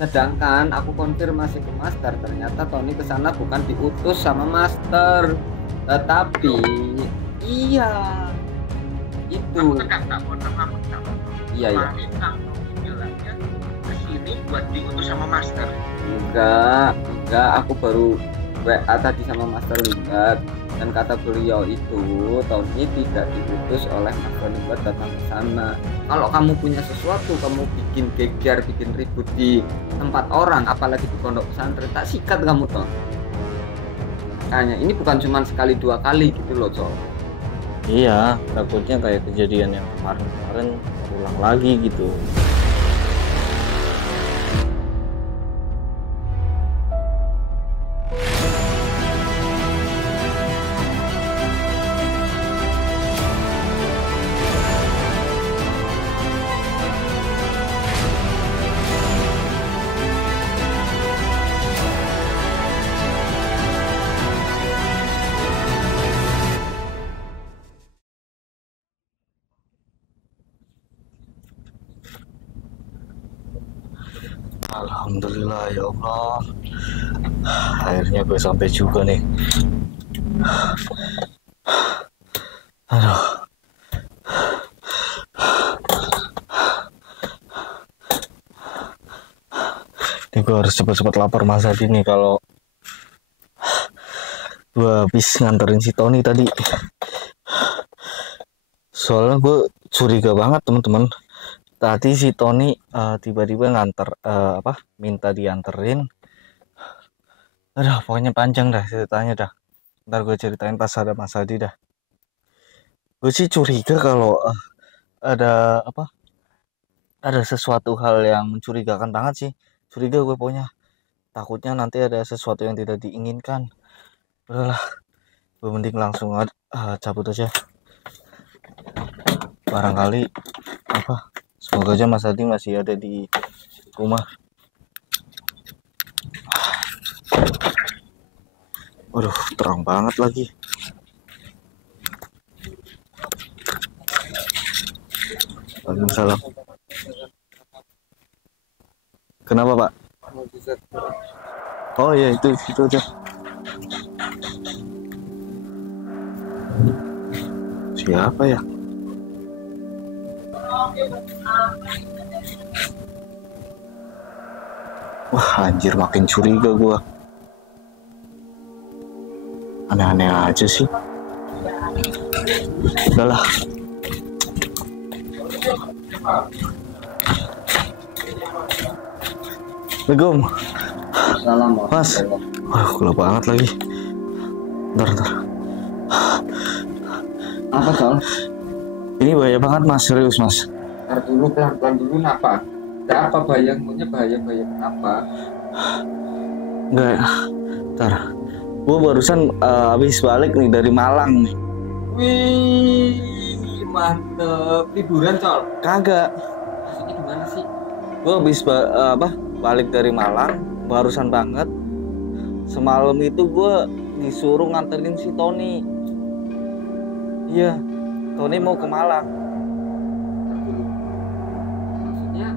Sedangkan aku konfirmasi ke master, ternyata Tony ke sana bukan diutus sama master, tetapi Loh, iya itu. aku tetap tak mau kamu tak. Iya iya. Kemarin kamu bilangnya ke sini buat diutus sama master. Enggak, aku baru WA tadi sama Master Lingard dan kata beliau itu Tony tidak diutus oleh Master Lingard datang ke sana. Kalau kamu punya sesuatu, kamu bikin geger, bikin ribut di tempat orang, apalagi di pondok pesantren, tak sikat kamu toh. Makanya ini bukan cuma sekali dua kali gitu loh, Col. Iya, takutnya kayak kejadian yang kemarin-kemarin ulang lagi gitu. Alhamdulillah ya Allah, akhirnya gue sampai juga nih. Aduh, ini gue harus cepat-cepat lapor Mas Adi nih kalau gue habis nganterin si Tony tadi. Soalnya gue curiga banget teman-teman. Tadi si Tony tiba-tiba nganter minta dianterin. Aduh, pokoknya panjang dah ceritanya dah. Ntar gue ceritain pas ada Mas Adi dah. Gue sih curiga kalau ada ada sesuatu hal yang mencurigakan banget sih. Curiga gue pokoknya. Takutnya nanti ada sesuatu yang tidak diinginkan. Udahlah, gue mending langsung cabut aja. Barangkali semoga aja Mas Adi masih ada di rumah. Waduh, terang banget lagi. Waalaikumsalam. Kenapa Pak? Oh iya, itu aja. Siapa ya? Wah anjir, makin curiga gua. Aneh-aneh aja sih. Udahlah. Assalamualaikum. Salam Mas. Waduh, gelap banget lagi. Bentar. Apa Col? Ini bahaya banget Mas, serius Mas. Ntar dulu, pelan-pelan dulu, kenapa? Ada apa bahaya kenapa? Enggak, ntar. Gue barusan habis balik nih dari Malang nih. Wih, mantep. Liburan Col? Kagak. Maksudnya gimana sih? Gue habis balik dari Malang, barusan banget. Semalam itu gue disuruh nganterin si Tony. Iya, Tony mau ke Malang. Ntar dulu. Maksudnya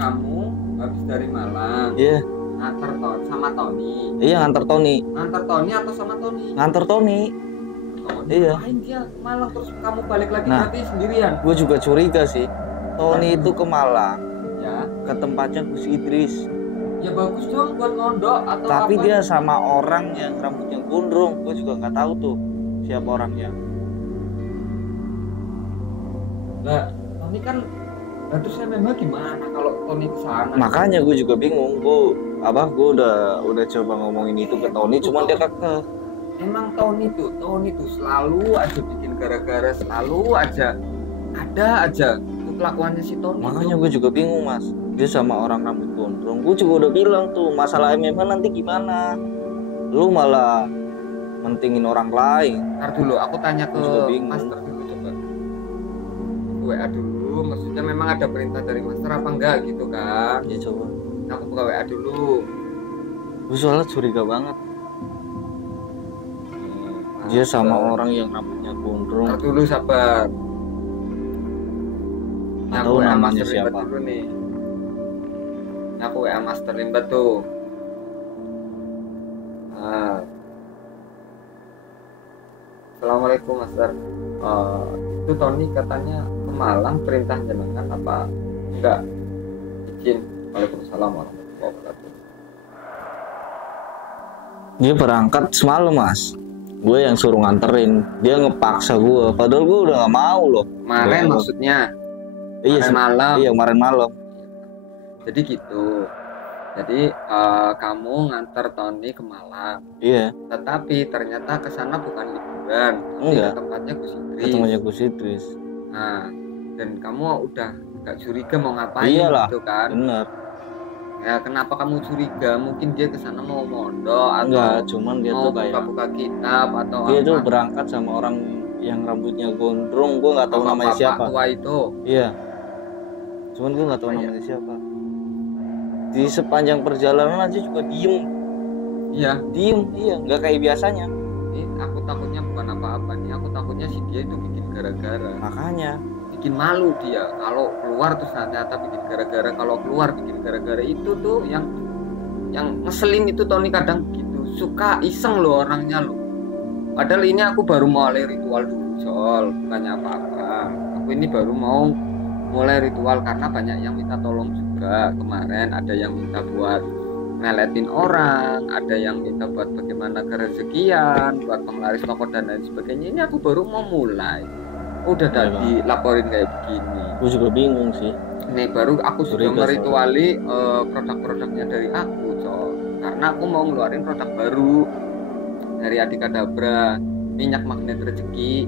kamu habis dari Malang? Iya. Nganter sama Tony? Iya, nganter Tony. Nganter Tony atau sama Tony? Nganter Tony. Tony. Iya. Ngapain dia ke Malang terus kamu balik lagi Nah, berarti sendirian? Gue juga curiga sih. Tony itu ke Malang, Ya. ke tempatnya Gus Idris. Ya bagus dong buat ngondok atau Tapi apa? dia sama orang yang rambutnya gondrong. Gue juga nggak tahu tuh siapa orangnya. Nah, Tony kan terus saya memang gimana kalau Tony ke sana? Makanya gue juga bingung. Gue udah coba ngomongin itu ke Tony, cuman dia kekeh. Emang Tony tuh selalu aja bikin gara-gara, selalu aja ada aja tuh kelakuannya si Tony. Makanya gue juga bingung Mas. Dia sama orang rambut gondrong. Gue juga udah bilang tuh masalah MMA nanti gimana. Lu malah mentingin orang lain. Ntar dulu aku tanya ke Gua juga bingung. master dulu coba. WA dulu, maksudnya memang ada perintah dari master apa enggak gitu kan? Ya coba. Aku buka WA dulu. Gue soalnya curiga banget. Dia sama orang yang rambutnya gondrong. Ntar dulu sabar. Nggak tahu WA namanya Master Libat siapa. dulu nih. Ini aku WA Master Limbat tuh. Nah, Assalamualaikum Master. Itu Tony katanya ke Malang, perintah jenengan apa enggak? Izin. Waalaikumsalam warahmatullahi wabarakatuh. Dia berangkat semalam mas, gue yang suruh nganterin, dia ngepaksa gue, padahal gue udah nggak mau loh. Kemarin maksudnya? Iya, Kemarin malam. Iya kemarin malam. Jadi gitu. Jadi kamu nganter Tony ke Malang. Iya. Tetapi ternyata ke sana bukan liburan, tapi ke tempatnya Gus Idris. Ketemunya Gus Idris. Nah, dan kamu udah gak curiga mau ngapain? Iyalah, gitu kan? Bener. Ya kenapa kamu curiga? Mungkin dia ke sana mau mondok atau enggak, cuman dia mau tuh kayak buka-buka kitab atau dia apa? tuh berangkat sama orang yang rambutnya gondrong, gue nggak tahu namanya siapa. Tua itu. Iya. Cuman gue nggak tahu namanya siapa. Di sepanjang perjalanan aja juga diem. Iya. Diem, iya, nggak kayak biasanya. Aku takutnya bukan apa-apa nih. Aku takutnya si dia itu bikin gara-gara. Makanya. Bikin malu dia. Kalau keluar terus ternyata bikin gara-gara. Kalau keluar bikin gara-gara itu tuh yang ngeselin itu Tony kadang gitu. Suka iseng loh orangnya loh. Padahal ini aku baru mulai ritual dulu Sol, bukannya apa-apa. Aku ini baru mau mulai ritual karena banyak yang minta tolong juga. Kemarin ada yang minta buat ngeletin orang, ada yang minta buat bagaimana kerezekian, buat penglaris toko dan lain sebagainya. Ini aku baru mau mulai. Udah tadi laporin kayak begini. Aku juga bingung sih. Nih baru aku sudah merituali produk-produknya dari aku, Sol. Karena aku mau ngeluarin produk baru dari Adikadabra, minyak magnet rezeki.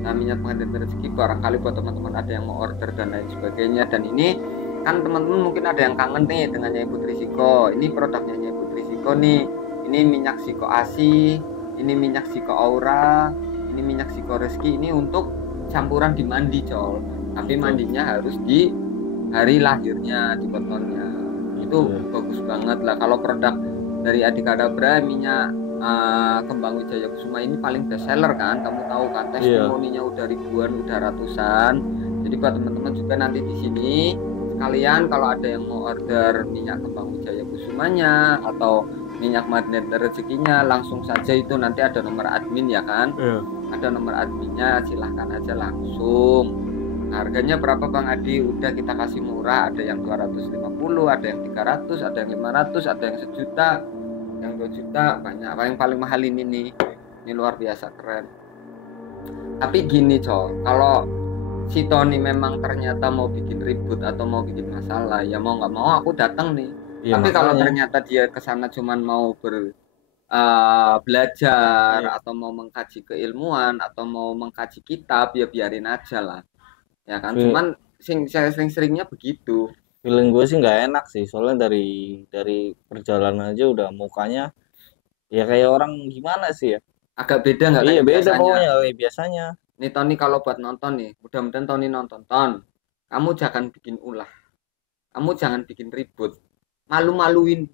Nah, minyak magnet rezeki barangkali buat teman-teman ada yang mau order dan lain sebagainya. Dan ini kan teman-teman mungkin ada yang kangen nih dengan Nyai Putri Siko. Ini produknya Nyai Putri Siko nih. Ini minyak Siko Asi, ini minyak Siko Aura, ini minyak Siko Rezeki. Ini untuk campuran di mandi, Col. Tapi mandinya harus di hari lahirnya, di botolnya. Itu bagus banget lah. Kalau produk dari Adikadabra minyak Kembang Wijaya Kusuma ini paling best seller kan, kamu tahu kan, testimoninya udah ribuan, udah ratusan. Jadi buat teman-teman juga nanti di sini sekalian kalau ada yang mau order minyak Kembang Wijaya Kusumanya atau minyak magnet rezekinya, langsung saja itu nanti ada nomor admin ya kan, ada nomor adminnya, silahkan aja langsung. Harganya berapa Bang Adi? Udah kita kasih murah, ada yang 250, ada yang 300, ada yang 500, ada yang 1 juta, yang 2 juta, banyak. Yang paling mahal ini nih, ini luar biasa keren. Tapi gini Col, kalau si Tony memang ternyata mau bikin ribut atau mau bikin masalah, ya mau nggak mau aku datang nih. Ya, tapi kalau ternyata dia kesana cuman mau belajar atau mau mengkaji keilmuan atau mau mengkaji kitab, ya biarin aja lah, ya kan. Cuman sering-seringnya begitu. Feeling gue sih nggak enak sih, soalnya dari perjalanan aja udah mukanya ya kayak orang gimana sih ya, agak beda nggak? Iya beda pokoknya kayak biasanya. Nih Tony kalau buat nonton nih, mudah-mudahan Tony nonton. Kamu jangan bikin ulah, kamu jangan bikin ribut, malu-maluin.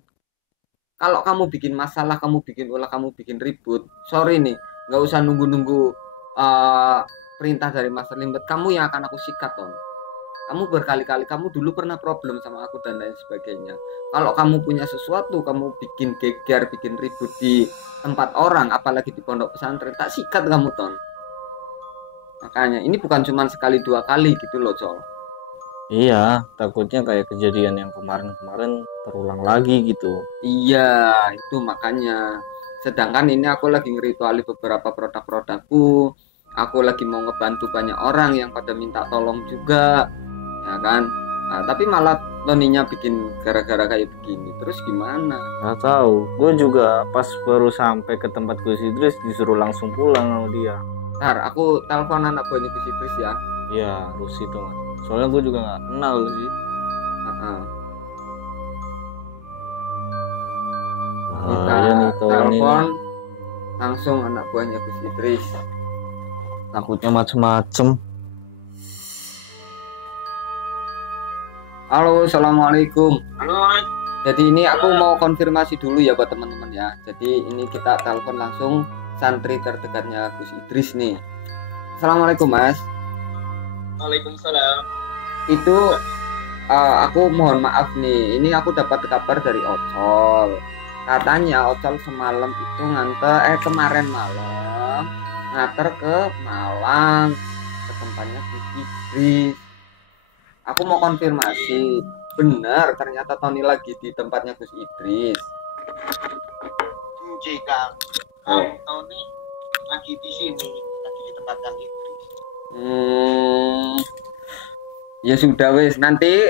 Kalau kamu bikin masalah, kamu bikin ulah, kamu bikin ribut, sorry nih, nggak usah nunggu-nunggu perintah dari Master Limbat. Kamu yang akan aku sikat Ton. Kamu berkali-kali, kamu dulu pernah problem sama aku dan lain sebagainya. Kalau kamu punya sesuatu, kamu bikin geger, bikin ribut di tempat orang, apalagi di pondok pesantren, tak sikat kamu Ton. Makanya ini bukan cuma sekali 2 kali gitu loh Col. Iya, takutnya kayak kejadian yang kemarin-kemarin terulang lagi gitu. Iya, itu makanya. Sedangkan ini aku lagi ngerituali beberapa produk-produkku. Aku lagi mau ngebantu banyak orang yang pada minta tolong juga, ya kan. Nah, tapi malah Toninya bikin gara-gara kayak begini. Terus gimana? Nggak tahu. Gue juga pas baru sampai ke tempat Gus Idris disuruh langsung pulang sama dia. Ntar aku telepon anak buahnya Gus Idris ya. Iya, harus itu mas. Soalnya gue juga nggak kenal sih. Kita telepon langsung anak buahnya Gus Idris. Takutnya macem-macem. Halo, assalamualaikum. Halo. Jadi ini aku mau konfirmasi dulu ya buat teman-teman ya. Jadi ini kita telepon langsung santri terdekatnya Gus Idris nih. Assalamualaikum Mas. Waalaikumsalam. Itu Aku mohon maaf nih, ini aku dapat kabar dari Ocol. Katanya Ocol semalam itu kemarin malam nganter ke Malang, ke tempatnya Gus Idris. Aku mau konfirmasi, benar ternyata Tony lagi di tempatnya Gus Idris. Kang. Tony lagi di sini, lagi di tempat Kang Idris. Ya sudah wes, nanti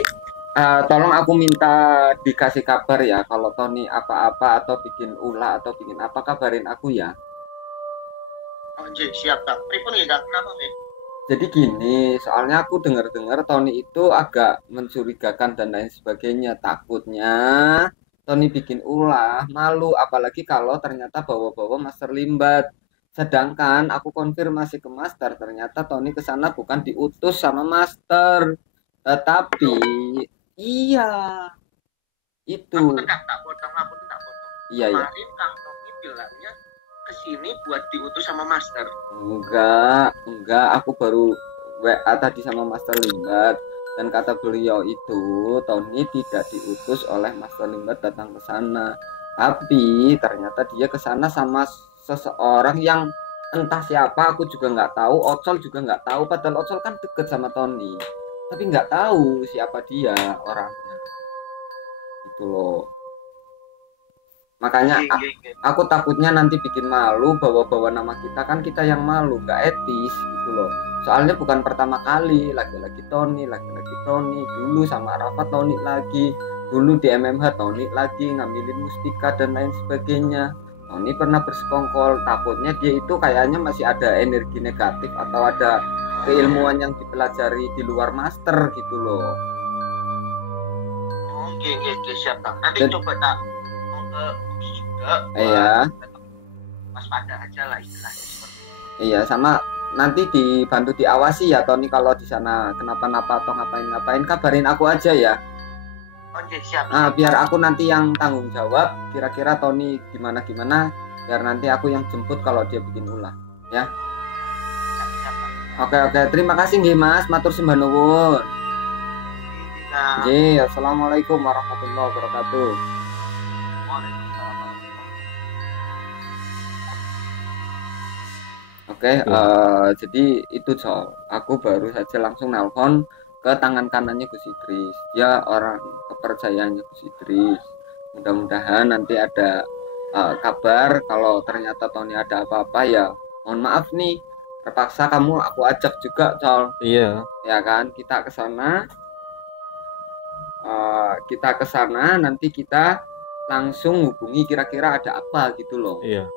tolong aku minta dikasih kabar ya kalau Tony apa-apa atau bikin ulah atau bikin apa, kabarin aku ya. Oh, siap Kang. Pripun ya Kang? Kenapa nih? Jadi gini, soalnya aku dengar-dengar Tony itu agak mencurigakan dan lain sebagainya. Takutnya Tony bikin ulah, malu, apalagi kalau ternyata bawa-bawa Master Limbat. Sedangkan aku konfirmasi ke Master, ternyata Tony ke sana bukan diutus sama Master, tetapi iya itu. Aku tak potong. Iya ya. Kemarin Kang Tony bilangnya kesini buat diutus sama Master. Enggak, aku baru WA tadi sama Master Limbat dan kata beliau itu Tony tidak diutus oleh Master Limbat datang ke sana. Tapi ternyata dia ke sana sama seseorang yang entah siapa, aku juga nggak tahu, Ocol juga nggak tahu, padahal Ocol kan deket sama Tony. Tapi nggak tahu siapa dia orangnya. Gitu loh. Makanya aku takutnya nanti bikin malu, bawa-bawa nama kita, kan kita yang malu, nggak etis gitu loh. Soalnya bukan pertama kali, lagi-lagi Tony, dulu sama Rafa Tony lagi, dulu di MMH Tony lagi ngambilin mustika dan lain sebagainya. Tony pernah bersekongkol, takutnya dia itu kayaknya masih ada energi negatif atau ada keilmuan yang dipelajari di luar Master gitu loh. Oke, siap Kang. Nanti coba tak mau ke juga. Iya. Waspada aja lah istilahnya. Iya, sama nanti dibantu diawasi ya Tony, kalau di sana kenapa-napa atau ngapain kabarin aku aja ya. Oke, siap. Biar aku nanti yang tanggung jawab, kira-kira Tony gimana biar nanti aku yang jemput kalau dia bikin ulah ya. Oke, terima kasih nggih Mas, matur sembah nuwun. Nggih, assalamualaikum warahmatullahi wabarakatuh. Oke, jadi itu soal aku baru saja langsung nelpon ke tangan kanannya Gus Idris, ya orang kepercayaannya Gus Idris. Mudah-mudahan nanti ada kabar kalau ternyata Tony ada apa-apa ya. Mohon maaf nih, terpaksa kamu aku ajak juga, Col. Iya. Ya kan, kita ke sana. Nanti kita langsung hubungi kira-kira ada apa gitu loh. Iya.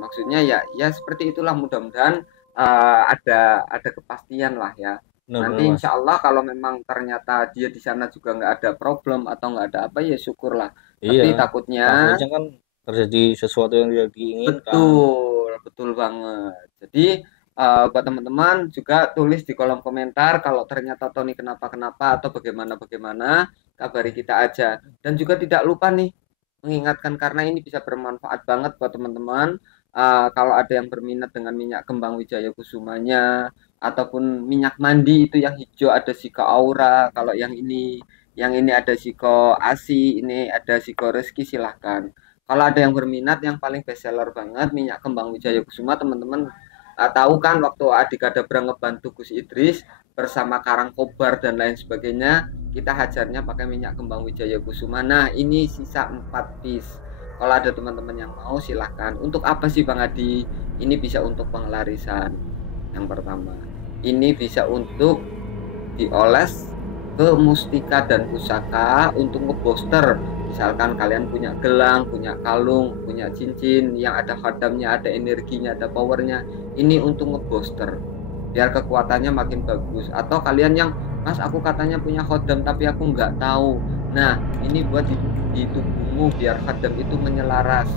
Maksudnya ya seperti itulah, mudah-mudahan ada kepastian lah ya. Nanti insya Allah kalau memang ternyata dia di sana juga nggak ada problem atau nggak ada apa ya syukurlah. Tapi takutnya kan terjadi sesuatu yang tidak diinginkan. Betul banget. Jadi buat teman-teman juga tulis di kolom komentar kalau ternyata Tony kenapa-kenapa atau bagaimana, kabari kita aja. Dan juga tidak lupa nih mengingatkan, karena ini bisa bermanfaat banget buat teman-teman. Kalau ada yang berminat dengan minyak kembang Wijaya Kusumanya ataupun minyak mandi itu yang hijau ada Siko Aura, kalau yang ini ada Siko Asi, ini ada Siko Reski, silahkan. Kalau ada yang berminat, yang paling bestseller banget minyak kembang Wijaya Kusuma, teman-teman tahu kan waktu Adikadabra ngebantu Gus Idris bersama Karang Kobar dan lain sebagainya, kita hajarnya pakai minyak kembang Wijaya Kusuma. Nah ini sisa 4 piece. Kalau ada teman-teman yang mau silahkan. Untuk apa sih Bang Adi? Ini bisa untuk pengelarisan yang pertama. Ini bisa untuk dioles ke mustika dan pusaka untuk ngebooster. Misalkan kalian punya gelang, punya kalung, punya cincin yang ada khadamnya, ada energinya, ada powernya. Ini untuk ngebooster biar kekuatannya makin bagus. Atau kalian yang Mas aku katanya punya khodam tapi aku nggak tahu. Nah ini buat di tubuhmu biar khadam itu menyelaras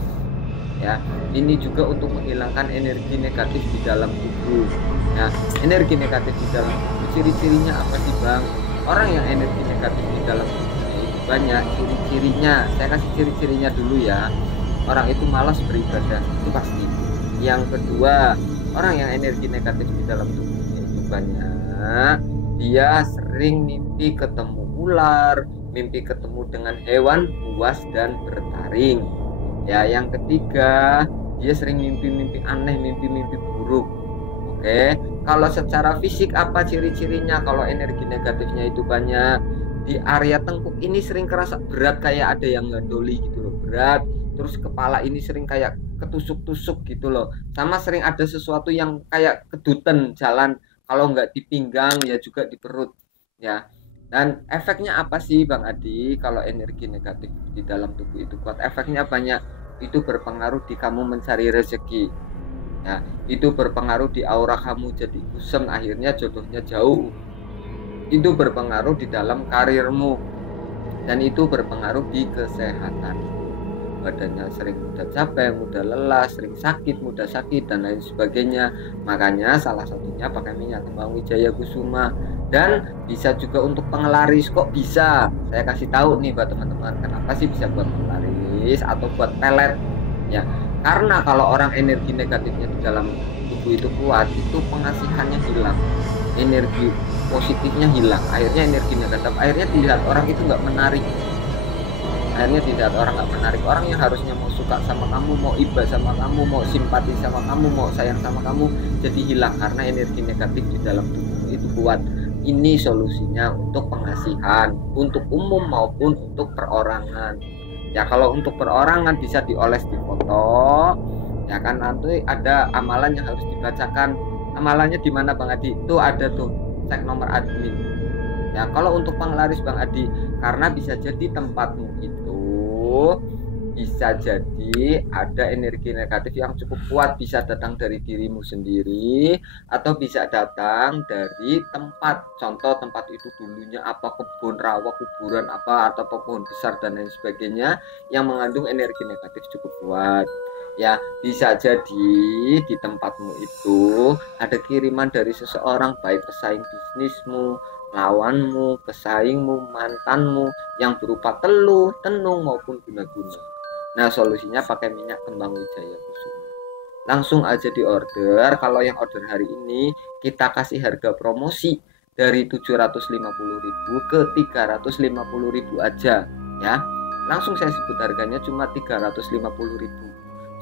ya. Ini juga untuk menghilangkan energi negatif di dalam tubuh. Nah energi negatif di dalam tubuh ciri-cirinya apa sih Bang? Orang yang energi negatif di dalam tubuhnya itu banyak ciri-cirinya. Saya kasih ciri-cirinya dulu ya. Orang itu malas beribadah, itu pasti. Yang kedua, orang yang energi negatif di dalam tubuhnya itu banyak, dia sering mimpi mimpi ketemu ular, mimpi ketemu dengan hewan buas dan bertaring. Ya, yang ketiga, dia sering mimpi-mimpi aneh, mimpi-mimpi buruk. Oke, kalau secara fisik apa ciri-cirinya? Kalau energi negatifnya itu banyak, di area tengkuk ini sering kerasa berat, kayak ada yang ngandoli gitu loh, berat. Terus kepala ini sering kayak ketusuk-tusuk gitu loh. Sama sering ada sesuatu yang kayak kedutan jalan, kalau nggak di pinggang ya juga di perut ya. Dan efeknya apa sih Bang Adi kalau energi negatif di dalam tubuh itu kuat? Efeknya banyak. Itu berpengaruh di kamu mencari rezeki. Nah, itu berpengaruh di aura kamu jadi kusem, akhirnya jodohnya jauh. Itu berpengaruh di dalam karirmu, dan itu berpengaruh di kesehatan. Badannya sering mudah capek, mudah lelah, sering sakit, mudah sakit, dan lain sebagainya. Makanya salah satunya pakai minyak kembang wijaya kusuma. Dan bisa juga untuk pengelaris. Kok bisa? Saya kasih tahu nih buat teman-teman, kenapa sih bisa buat pengelaris atau buat pelet ya. Karena kalau orang energi negatifnya di dalam tubuh itu kuat, itu pengasihannya hilang, energi positifnya hilang, akhirnya energi negatif, akhirnya dilihat orang itu nggak menarik. Akhirnya tidak orang nggak menarik. Orang yang harusnya mau suka sama kamu, mau iba sama kamu, mau simpati sama kamu, mau sayang sama kamu, jadi hilang karena energi negatif di dalam tubuh itu kuat. Ini solusinya untuk pengasihan, untuk umum maupun untuk perorangan. Ya kalau untuk perorangan bisa dioles di foto, ya kan, nanti ada amalan yang harus dibacakan. Amalannya di mana Bang Adi? Itu ada tuh, cek nomor admin. Ya kalau untuk penglaris Bang Adi, karena bisa jadi tempatmu itu bisa jadi ada energi negatif yang cukup kuat, bisa datang dari dirimu sendiri atau bisa datang dari tempat. Contoh tempat itu dulunya apa, kebun rawa, kuburan apa, atau pohon besar dan lain sebagainya yang mengandung energi negatif cukup kuat. Ya bisa jadi di tempatmu itu ada kiriman dari seseorang, baik pesaing bisnismu, lawanmu, pesaingmu, mantanmu, yang berupa teluh, tenung maupun guna-guna. Nah solusinya pakai minyak kembang wijaya kusuma. Langsung aja di order. Kalau yang order hari ini kita kasih harga promosi dari 750.000 ke 350.000 aja ya. Langsung saya sebut harganya cuma 350.000.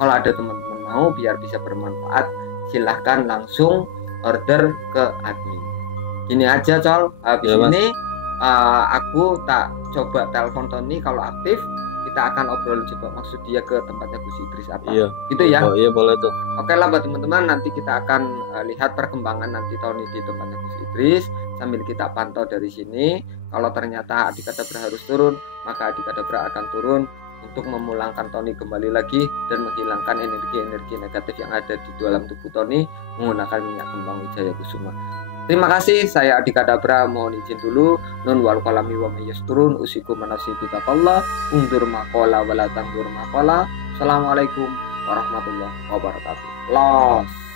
Kalau ada teman-teman mau biar bisa bermanfaat, silahkan langsung order ke admin. Gini aja Col, habis Ya, Mas. ini aku tak coba telepon Tony, kalau aktif kita akan obrol coba maksud dia ke tempatnya Gus Idris apa. Iya. Gitu ya. Oh iya boleh tuh. Oke lah buat teman-teman, nanti kita akan lihat perkembangan nanti Tony di tempatnya Gus Idris sambil kita pantau dari sini. Kalau ternyata Adikadabra harus turun, maka Adikadabra akan turun untuk memulangkan Tony kembali lagi dan menghilangkan energi-energi negatif yang ada di dalam tubuh Tony menggunakan minyak kembang wijaya kusuma. Terima kasih, saya Adikadabra mohon izin dulu. Nun wal qalami wa mayyasturun usiku manasi bitaqallah undur maqala wala tangdur maqala. Assalamualaikum warahmatullahi wabarakatuh. Los.